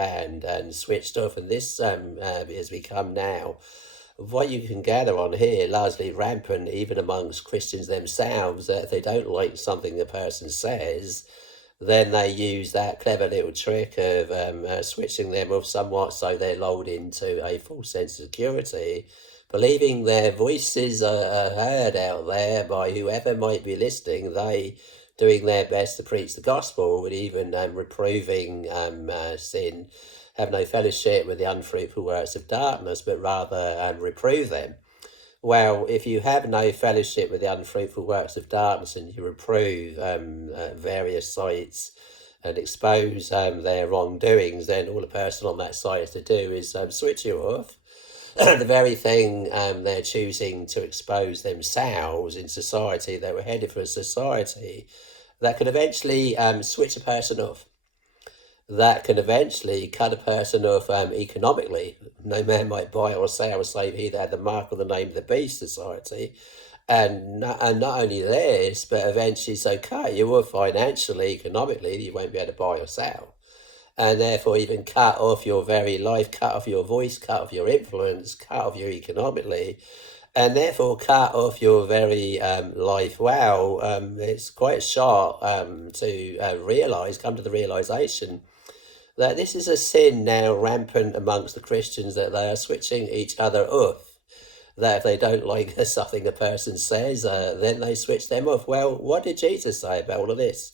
and switched off. And this has become now what you can gather on here, largely rampant even amongst Christians themselves, that if they don't like something the person says, then they use that clever little trick of switching them off somewhat so they're lulled into a false sense of security, believing their voices are heard out there by whoever might be listening, they doing their best to preach the gospel, and even reproving sin, have no fellowship with the unfruitful works of darkness, but rather reprove them. Well, if you have no fellowship with the unfruitful works of darkness and you reprove various sites and expose their wrongdoings, then all a person on that site has to do is switch you off. The very thing they're choosing to expose themselves in society, they were headed for a society that could eventually switch a person off, that can eventually cut a person off economically. No man might buy or sell save he that had the mark of the name of the beast society. And not only this, but eventually so cut you off financially, economically, you won't be able to buy or sell. And therefore even cut off your very life, cut off your voice, cut off your influence, cut off your economically, and therefore cut off your very life. Wow, it's quite sharp to realise, come to the realisation that this is a sin now rampant amongst the Christians, that they are switching each other off. That if they don't like something a person says, then they switch them off. Well, what did Jesus say about all of this?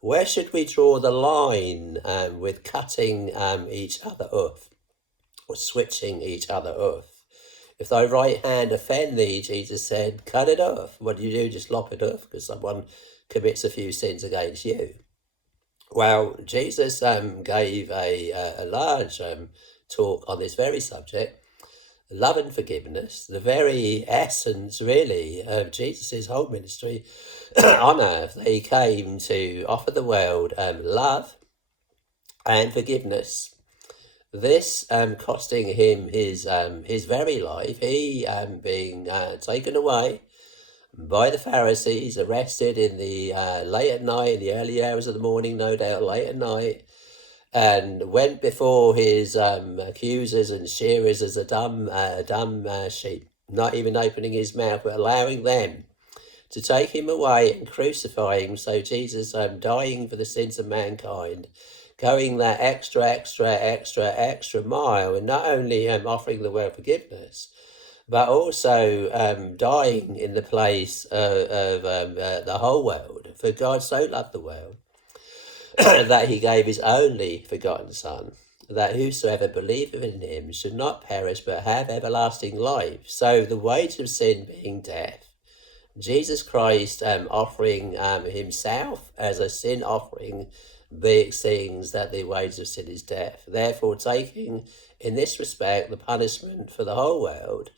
Where should we draw the line with cutting each other off, or switching each other off? If thy right hand offend thee, Jesus said, cut it off. What do? Just lop it off because someone commits a few sins against you. Well, Jesus gave a large talk on this very subject, love and forgiveness, the very essence, really, of Jesus' whole ministry on earth. He came to offer the world love and forgiveness. This costing him his very life, he being taken away by the Pharisees, arrested in the late at night, in the early hours of the morning, no doubt, late at night, and went before his accusers and shearers as a dumb sheep, not even opening his mouth, but allowing them to take him away and crucify him. So Jesus dying for the sins of mankind, going that extra mile, and not only offering the world forgiveness, but also dying in the place of the whole world. For God so loved the world that he gave his only begotten Son, that whosoever believeth in him should not perish but have everlasting life. So the wage of sin being death, Jesus Christ offering himself as a sin offering, being things that the wage of sin is death, therefore taking in this respect the punishment for the whole world,